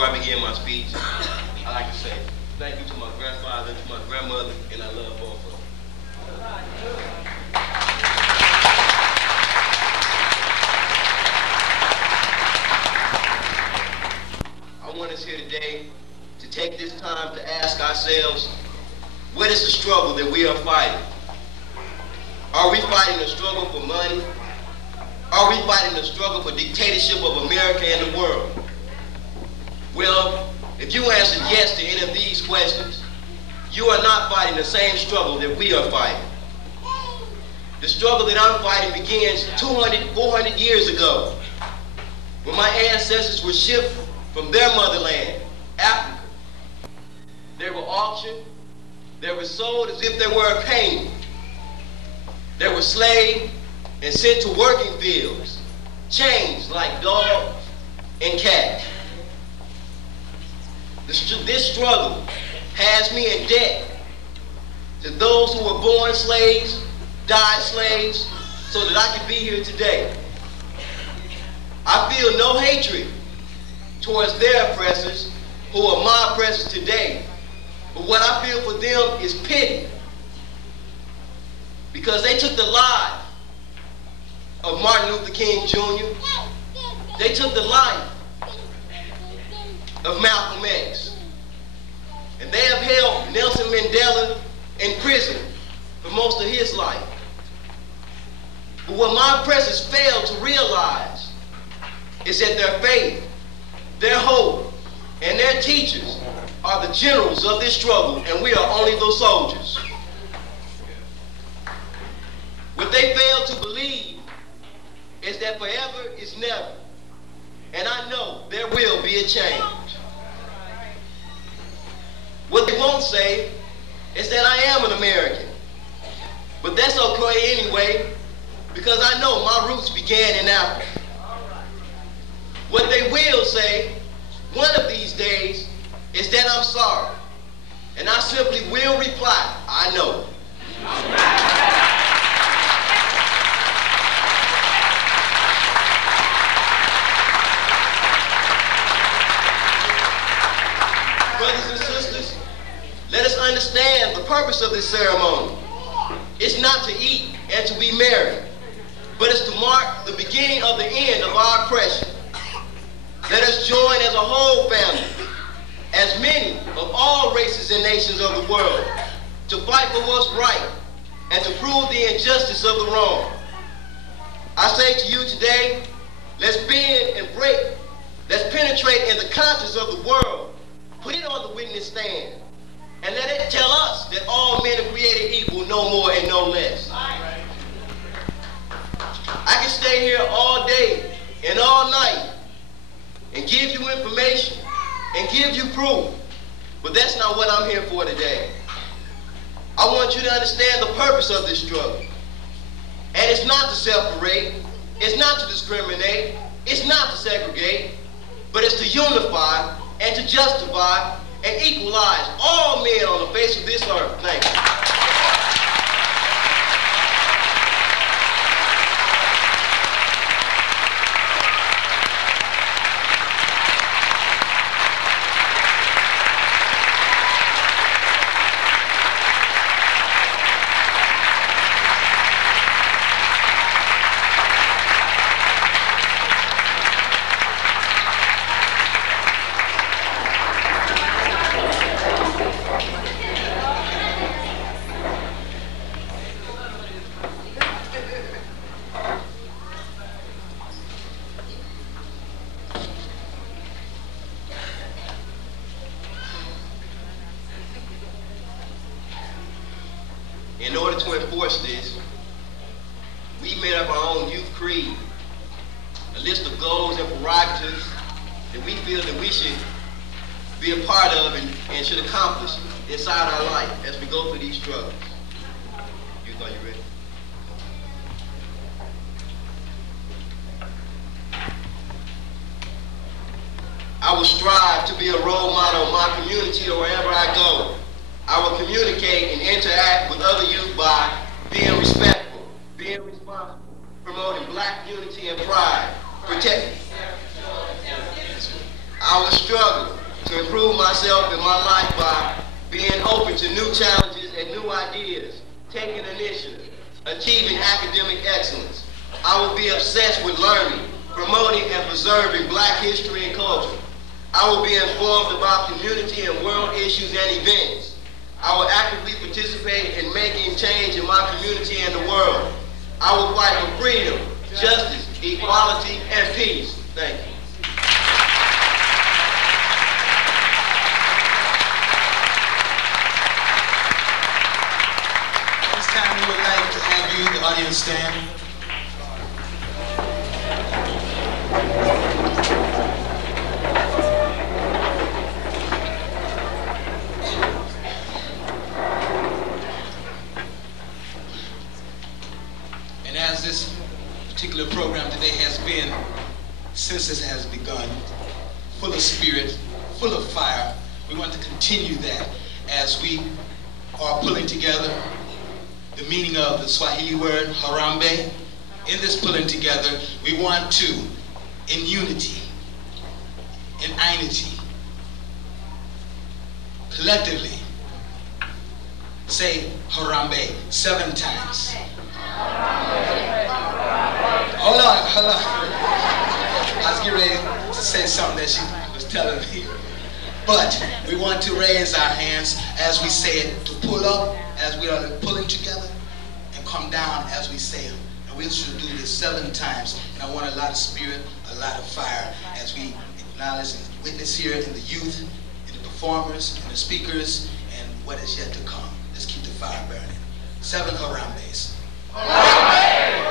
Before I begin my speech, I'd like to say thank you to my grandfather, to my grandmother, and I love both of them. I want us here today to take this time to ask ourselves, what is the struggle that we are fighting? Are we fighting a struggle for money? Are we fighting a struggle for dictatorship of America and the world? Well, if you answer yes to any of these questions, you are not fighting the same struggle that we are fighting. The struggle that I'm fighting begins 200, 400 years ago, when my ancestors were shipped from their motherland, Africa. They were auctioned, they were sold as if they were a painting. They were slaved and sent to working fields, chained like dogs and cats. This struggle has me in debt to those who were born slaves, died slaves, so that I could be here today. I feel no hatred towards their oppressors, who are my oppressors today, but what I feel for them is pity, because they took the life of Martin Luther King Jr. They took the life of Malcolm X. And they have held Nelson Mandela in prison for most of his life. But what my oppressors failed to realize is that their faith, their hope, and their teachers are the generals of this struggle, and we are only those soldiers. What they fail to believe is that forever is never. And I know there will be a change. What they won't say is that I am an American. But that's okay anyway, because I know my roots began in Africa. What they will say one of these days is that I'm sorry. And I simply will reply, I know. Brothers and sisters, let us understand the purpose of this ceremony. It's not to eat and to be merry, but it's to mark the beginning of the end of our oppression. Let us join as a whole family, as many of all races and nations of the world, to fight for what's right and to prove the injustice of the wrong. I say to you today, let's bend and break. Let's penetrate in the conscience of the world. Put it on the witness stand, and let it tell us that all men are created equal, no more and no less. I can stay here all day and all night and give you information and give you proof, but that's not what I'm here for today. I want you to understand the purpose of this struggle. And it's not to separate, it's not to discriminate, it's not to segregate, but it's to unify and to justify and equalize all men on the face of this earth. Thank you. In order to enforce this, we made up our own youth creed, a list of goals and prerogatives that we feel that we should be a part of and should accomplish inside our life as we go through these struggles. Youth, are you ready? I will strive to be a role model of my community or wherever I go. I will communicate and interact with other youth by being respectful, being responsible, promoting black unity and pride, protecting. I will struggle to improve myself in my life by being open to new challenges and new ideas, taking initiative, achieving academic excellence. I will be obsessed with learning, promoting and preserving Black history and culture. I will be informed about community and world issues and events. I will actively participate in making change in my community and the world. I will fight for freedom, justice, equality, and peace. Thank you. This time we would like to have you, the audience, stand. And as this particular program today has been, since this has begun, full of spirit, full of fire, we want to continue that as we are pulling together the meaning of the Swahili word Harambe. In this pulling together, we want to, in unity, in einity, collectively say Harambe 7 times. Hold on. I was getting ready to say something that she was telling me. But we want to raise our hands as we say it, to pull up as we are pulling together, and come down as we say it. And we should do this 7 times. And I want a lot of spirit, a lot of fire as we acknowledge and witness here in the youth, in the performers, in the speakers, and what is yet to come. Let's keep the fire burning. 7 Harambes. Harambe!